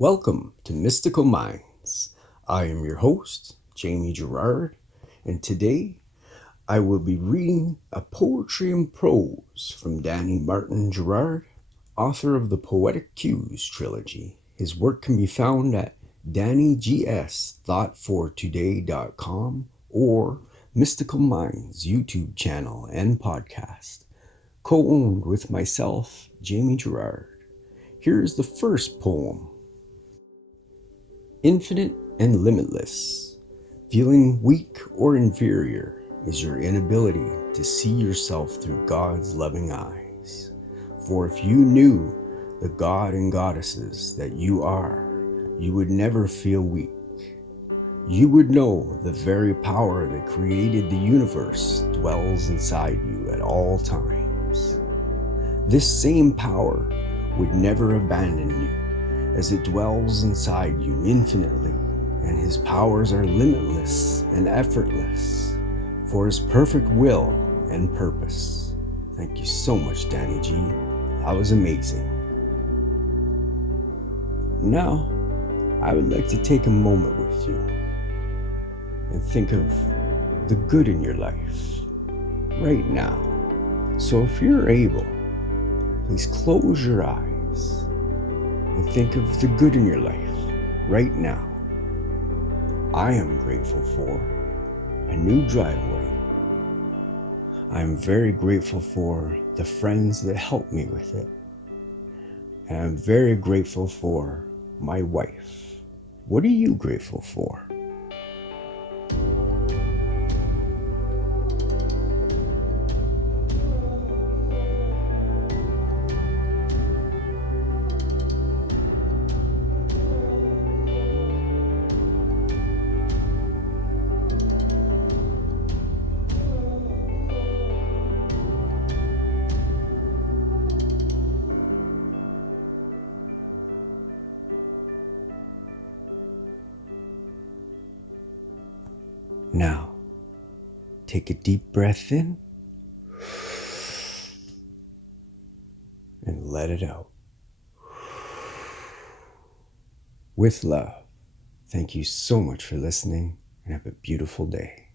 Welcome to Mystical Minds. I am your host, Jamie Girard, and today I will be reading a Poetry and Prose from Danny Martin Girard, author of the Poetic Cues trilogy. His work can be found at DannyGSThoughtForToday.com or Mystical Minds YouTube channel and podcast, co-owned with myself, Jamie Girard. Here's the first poem. Infinite and limitless. Feeling weak or inferior is your inability to see yourself through God's loving eyes. For if you knew the God and goddesses that you are, you would never feel weak. You would know the very power that created the universe dwells inside you at all times. This same power would never abandon you, as it dwells inside you infinitely, and his powers are limitless and effortless for his perfect will and purpose. Thank you so much, Danny G. That was amazing. Now, I would like to take a moment with you and think of the good in your life right now. So if you're able, please close your eyes and think of the good in your life right now. I am grateful for a new driveway. I am very grateful for the friends that helped me with it. And I'm very grateful for my wife. What are you grateful for? Now, take a deep breath in and let it out. With love, thank you so much for listening and have a beautiful day.